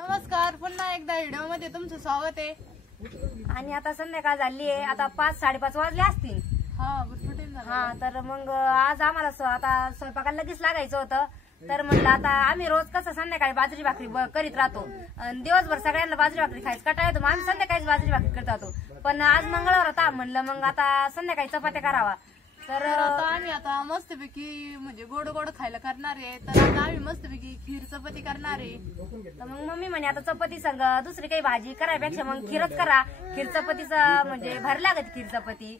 नमस्कार, पुन्हा एकदा व्हिडिओ मध्ये तुमचं स्वागत आहे. आणि आता संध्याकाळ झाली आहे, आता 5-5:30 वाजले असतील. हा, तर मग आज आम्हाला आता स्वयंपाकाला लगेच लागायचं होतं. तर म्हणलं आता आम्ही रोज कसं संध्याकाळी बाजरी भाकरी करीत राहतो, दिवसभर सगळ्यांना बाजरी भाकरी खायचं कंटाळा येतो, मग आम्ही संध्याकाळीच बाजरी भाकरी करत राहतो. पण आज मंगळवार होता, म्हणलं मग आता संध्याकाळी चपात्या करावा. तर आम्ही आता मस्तपैकी म्हणजे गोड गोड खायला करणार आहे. तर आता आम्ही मस्तपैकी खीर चपाती करणार आहे. तर मग मम्मी म्हणे आता चपाती संग दुसरी काही भाजी करायपेक्षा मग खीरच करा. खीर चपातीचा म्हणजे भारी लागत खीर चपाती.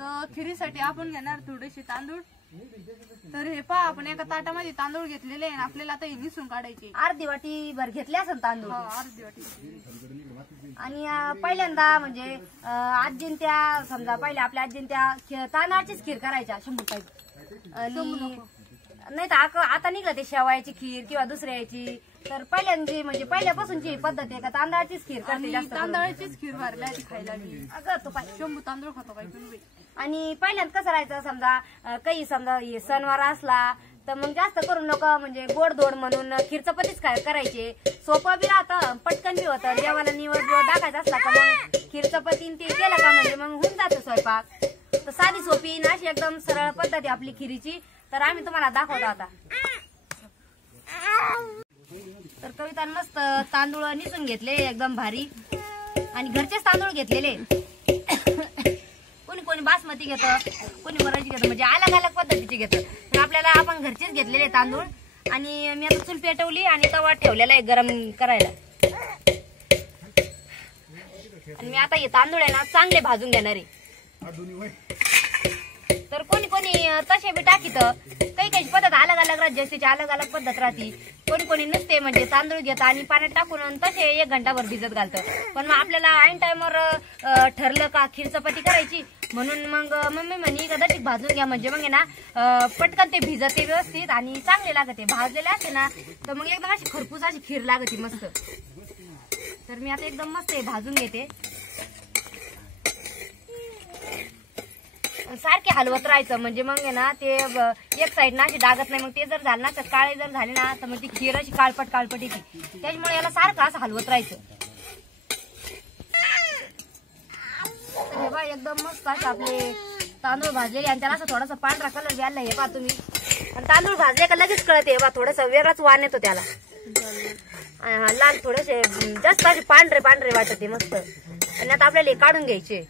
तर खिरीसाठी आपण घेणार थोडेसे तांदूळ. तर हे पहा, आपण एका ताटामध्ये तांदूळ घेतलेले आहे. आपल्याला आता हे निसून काढायचे. अर्धी वाटी भर घेतले असेल तांदूळ. अर्धी वाटी. आणि पहिल्यांदा म्हणजे आजीन त्या समजा पहिले आपल्या आजीन त्या तांदळाचीच खीर करायच्या 100 आणि नाही तर आता निघलं ते शेवायची खीर किंवा दुसऱ्याची. तर पहिल्यांदा म्हणजे पहिल्यापासूनची पद्धत आहे का तांदळाचीच खीर करते जास्त. तांदळाचीच खीर भरल्या खायला. अगं तू शंभू तांदूळ खातो काही. आणि पहिल्यांदा कसं राहायचं, समजा काही समजा सणवार असला तर मग जास्त करून लोक म्हणजे गोडधोड म्हणून खीर चपातीच करायचे. सोपं बी राहतं, पटकन बी होतं. देवाला निवड दाखायचा असला का मग खीर चपाती ते केलं का म्हणजे मग होऊन जातं स्वयंपाक. तर साधी सोपी ना अशी एकदम सरळ पद्धत आहे आपली खिरीची. तर आम्ही तुम्हाला दाखवतो आता. तर कविता मस्त तांदूळ निसून घेतले एकदम भारी, आणि घरचेच तांदूळ घेतलेले. कोणी कोणी बासमती घेतं, कोणी वराची घेतं, म्हणजे अलग अलग पद्धतीचे घेतं. तर आपल्याला आपण घरचेच घेतलेले तांदूळ. आणि मी आता चूल पेटवली आणि तवा ठेवलेला आहे गरम करायला. आणि मी आता हे तांदूळ आहे ना चांगले भाजून घेणार आहे. तर कोणी कोणी तसे बी टाकीत, काही काही पद्धत अलग अलग राहते, ज्याची अलग अलग पद्धत राहते. कोणी कोणी नसते म्हणजे तांदूळ घेतं आणि पाण्यात टाकून तसे 1 घंटाभर भिजत घालतं. पण मग आपल्याला ऐन टाइमवर ठरलं का खीर चपाती करायची म्हणून मग मम्मी म्हणे कदाचित भाजून घ्या, म्हणजे मग ना पटकन ते भिजते व्यवस्थित आणि चांगले लागते. भाजलेले असते ना तर मग एकदम अशी खरपूस अशी खीर लागते मस्त. तर मी आता एकदम मस्त भाजून घेते. सारखे हलवत राहायचं म्हणजे मग ना ते एक साईड ना अशी डागत नाही. मग ते जर झालं ना तर काळे जर झाले ना तर मग ती खीर अशी काळपट येते. त्याच्यामुळे याला सारखं असं हलवत राहायचं. तर हे बा एकदम मस्त असे आपले तांदूळ भाजलेले आणि त्याला असं थोडासा पांढरा कलर द्यायला. हे पा तुम्ही, आणि तांदूळ भाजले का लगेच कळते. हे बा थोडासा वेगळाच वाण येतो त्याला. लाल थोडेसे जास्त असे पांढरे वाटते मस्त. आणि आता आपल्याला हे काढून घ्यायचे.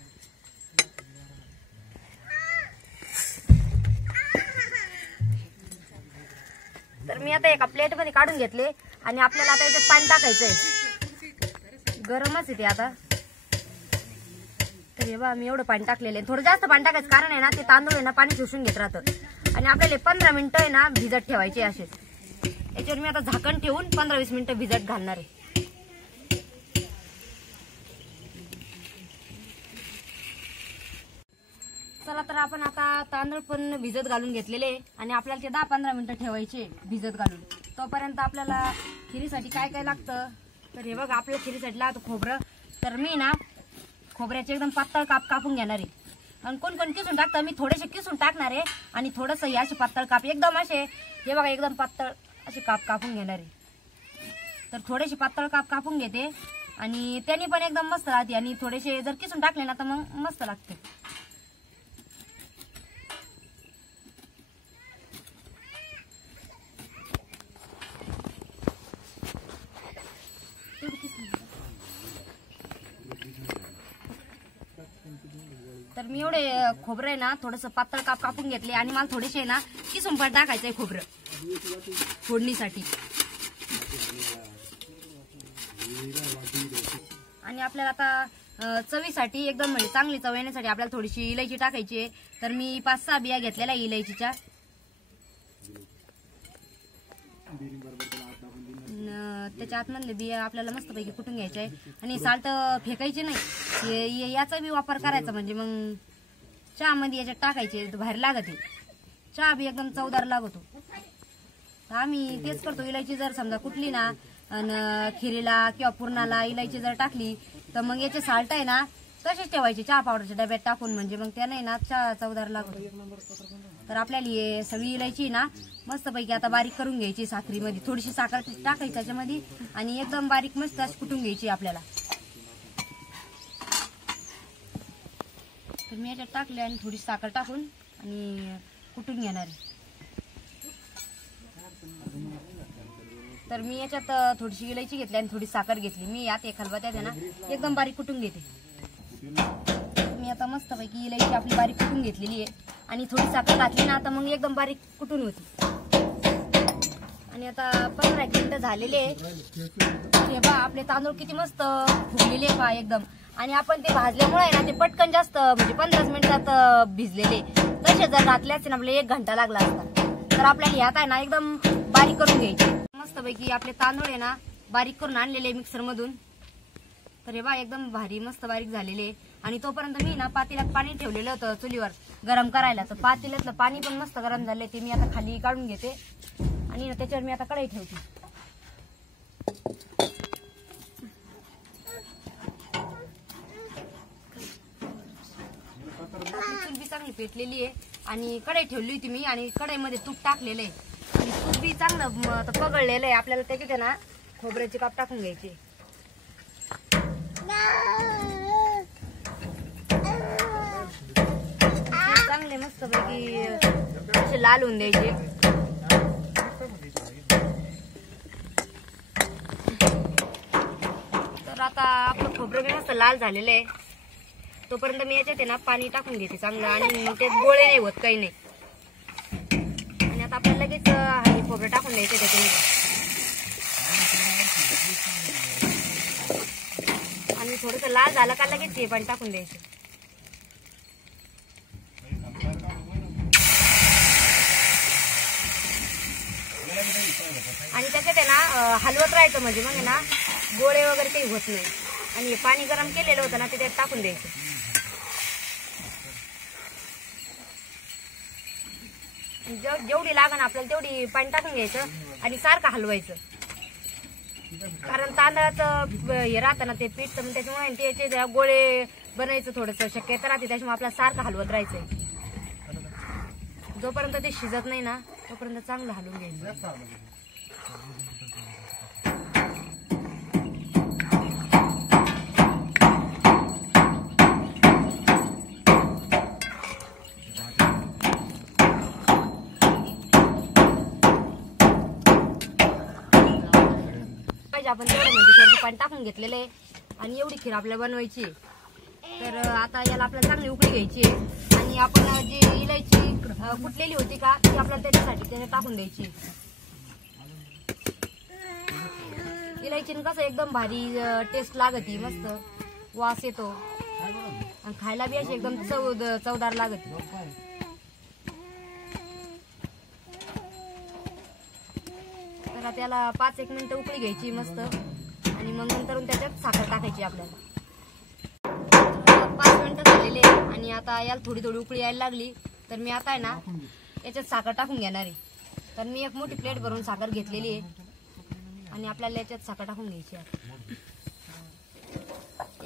तर मी आता एका प्लेट मध्ये काढून घेतले आणि आपल्याला आता याच्यात पाणी टाकायचंय. गरमच आहे ते आता. तर हे बा मी एवढं पाणी टाकलेलं आहे. थोडं जास्त पाणी टाकायचं कारण आहे ना ते तांदूळ आहे ना पाणी शोषून घेत राहतं. आणि आपल्याला 15 मिनिटं आहे ना भिजत ठेवायचे असे. याच्यावर मी आता झाकण ठेवून 15-20 मिनिटं भिजत घालणार आहे. चला, तर आपण आता तांदूळ पण भिजत घालून घेतलेले आणि आपल्याला ते 10-15 मिनिटं ठेवायचे भिजत घालून. तोपर्यंत आपल्याला खिरीसाठी काय काय लागतं. तर हे बघा आपल्या खिरीसाठी लागतं खोबरं. तर मी ना खोबऱ्याचे एकदम पातळ कापून घेणार आहे. आणि कोण कोण किसून टाकतं, मी थोडेसे किसून टाकणार आहे. आणि थोडंसं हे असे पातळ काप एकदम असे हे बघा एकदम पातळ असे कापून घेणार आहे. तर थोडेसे पातळ कापून घेते आणि त्याने पण एकदम मस्त राहते. आणि थोडेसे जर किसून टाकले ना तर मग मस्त लागते. तर मी एवढे खोबरं आहे ना थोडंसं पातळ कापून घेतले आणि मला थोडेसे ना किसून पण टाकायचंय खोबरं फोडणीसाठी. आणि आपल्याला आता चवीसाठी एकदम म्हणजे चांगली चव येण्यासाठी आपल्याला थोडीशी इलायची टाकायची आहे. तर मी 5-6 बिया घेतलेल्या इलायचीच्या. त्याच्या आतमधले बिया आपल्याला मस्तपैकी कुटून घ्यायचे आहे. आणि साल्ट फेकायचे नाही, याचा बी वापर करायचा म्हणजे मग चहा मध्ये याच्यात टाकायचे बाहेर लागते. चहा बी एकदम चवदार लागतो. आम्ही तेच करतो. इलायची जर समजा कुठली ना खिरीला किंवा पुरणाला इलायची जर टाकली तर मग याचे साल्ट आहे ना तसेच ठेवायचे चहा पावडरच्या डब्यात टाकून, म्हणजे मग त्याने ना चहा चवदार लागतो. तर आपल्याला हे सगळी इलायची ना मस्तपैकी आता बारीक करून घ्यायची साखरीमध्ये, थोडीशी साखर टाकायची त्याच्यामध्ये आणि एकदम बारीक मस्त अशी कुटून घ्यायची आपल्याला. तर मी याच्यात टाकले आणि थोडी साखर टाकून आणि कुटून घेणार आहे. तर मी याच्यात थोडीशी इलायची घेतली आणि थोडी साखर घेतली. मी यात एक खलबत्त्यात आहे ना एकदम बारीक कुटून घेते. मी आता मस्तपैकी इलायची आपली बारीक कुटून घेतलेली आहे आणि थोडी साखर घातली ना आता मग एकदम बारीक कुटून होती. आणि आता 15 मिनिटं झालेले आहे. हे बा आपले तांदूळ किती मस्त फुगलेले आहे पहा एकदम. आणि आपण ते भाजल्यामुळे आहे ना ते पटकन जास्त म्हणजे 15 मिनिटात भिजलेले. तसे जर घातले असते ना आपल्याला 1 घंटा लागला असता. तर आपल्याला ह्यात आहे ना एकदम बारीक करून घ्यायचे. मस्तपैकी आपले तांदूळ आहे ना बारीक करून आणलेले मिक्सर मधून. तर हे बा एकदम भारी मस्त बारीक झालेले. आणि तोपर्यंत मी ना पातेल्यात पाणी ठेवलेलं होतं चुलीवर गरम करायला. तर पातेल्यातलं पाणी पण मस्त गरम झाले, ते मी आता खाली काढून घेते आणि त्याच्यावर मी आता कढई ठेवते. चूल बी चांगली पेटलेली आहे आणि कढई ठेवली होती मी आणि कढईमध्ये तूप टाकलेलं आहे आणि तूप बी चांगलं पगळलेलं आहे. आपल्याला त्याच्यात ना खोबऱ्याचे काप टाकून घ्यायचे. चांगले मस्त पैकी असे लाल होऊन द्यायचे. तर आता आपलं खोबरं बी मस्त लाल झालेलं आहे. तोपर्यंत मी याच्यात ना पाणी टाकून घेते चांगलं आणि ते गोळे नाही होत काही नाही. आणि आता आपण लगेच हे खोबरं टाकून द्यायचं त्याच्यामध्ये आणि थोडस लाल झालं का लगेच हे पाणी टाकून द्यायचं. आणि त्याच्यात आहे ना हलवत राहायचं म्हणजे मग ना गोळे वगैरे काही होत नाही. आणि पाणी गरम केलेलं होतं ना ते त्यात टाकून द्यायचं. जेवढी लागण आपल्याला तेवढी पाणी टाकून घ्यायचं आणि सारखं हलवायचं. कारण तांदळाचं हे राहतं ना ते पीठ, तर त्याच्यामुळे त्याचे गोळे बनायचं थोडंसं शक्यता राहते. त्याच्यामुळे आपल्याला सारखं हलवत राहायचंय. जोपर्यंत ते शिजत नाही ना तोपर्यंत चांगलं हलवून घ्यायचं. आपण तेवढं म्हणजे थोडं पाणी टाकून घेतलेलं आहे आणि एवढी खीर आपल्याला बनवायची. तर आता याला आपल्याला चांगली उकळी घ्यायची आणि आपण जी इलायची कुटलेली होती का ती आपल्याला त्याच्यासाठी त्याच्यात टाकून द्यायची. इलायचीने कसं एकदम भारी टेस्ट लागती, मस्त वास येतो आणि खायला बी अशी एकदम चवदार लागती. तर त्याला 5-1 मिनिटं उकळी घ्यायची मस्त आणि मग नंतर त्याच्यात साखर टाकायची आपल्याला. 5 मिनिटं झालेले आणि आता याला थोडी थोडी उकळी यायला लागली. तर मी आता आहे ना याच्यात साखर टाकून घेणार आहे. तर मी एक मोठी प्लेट भरून साखर घेतलेली आहे आणि आपल्याला याच्यात साखर टाकून घ्यायची आहे.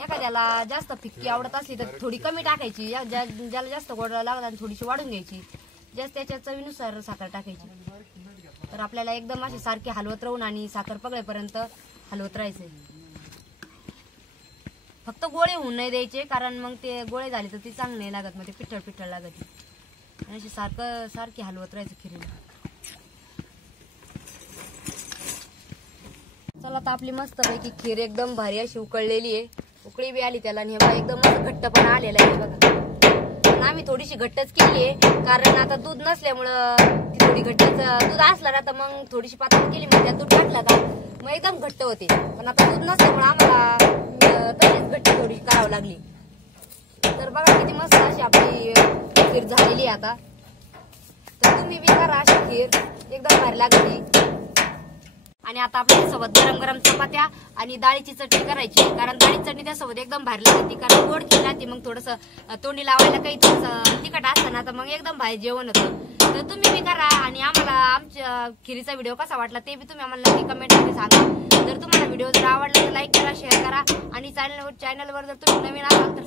एखाद्याला जास्त फिक्की आवडत असली तर थोडी कमी टाकायची, ज्याला जास्त गोड लागत आणि थोडीशी वाढून घ्यायची. जास्त त्याच्या चवीनुसार साखर टाकायची. तर आपल्याला एकदम असे सारखे हलवत राहून आणि साखर पगळेपर्यंत हलवत राहायचंय. फक्त गोळे होऊन नाही द्यायचे, कारण मग ते गोळे झाले तर ते चांगले नाही लागत, मग ते पिठळ पिठळ लागत. आणि असे सारखे हलवत राहायचं खिरीला. चला आता आपली मस्त पैकी खीर एकदम भारी अशी उकळलेली आहे. उकळी बी आली त्याला आणि एकदम घट्ट पण आलेला आहे बघा. आम्ही थोडीशी घट्टच केली आहे, कारण आता दूध नसल्यामुळं ती थोडी घट्टच. दूध असला ना तर मग थोडीशी पातळ केली, मग त्यात दूध टाकला का मग एकदम घट्ट होते. पण आता दूध नसल्यामुळे आम्हाला तशीच घट्ट थोडीशी करावं लागली. तर बघा किती मस्त अशी आपली खीर झालेली आहे आता. तर तुम्ही बी करा अशी खीर, एकदम भारी लागते. आणि आता आपल्या सोबत गरम गरम चपात्या आणि डाळीची चटणी करायची, कारण डाळीची चटणी त्यासोबत एकदम भारी लागते. कारण गोड खीर राहते, मग थोडंसं तोंडी लावायला काही थोडंसं तिखट असतं ना तर मग एकदम भारी जेवण होतं. तर तुम्ही बी करा आणि आम्हाला आमच्या खिरीचा व्हिडिओ कसा वाटला ते बी तुम्ही आम्हाला नक्की कमेंटमध्ये सांगा. जर तुम्हाला व्हिडिओ जर आवडला तर लाईक करा, शेअर करा आणि चॅनलवर जर तुम्ही नवीन असाल तर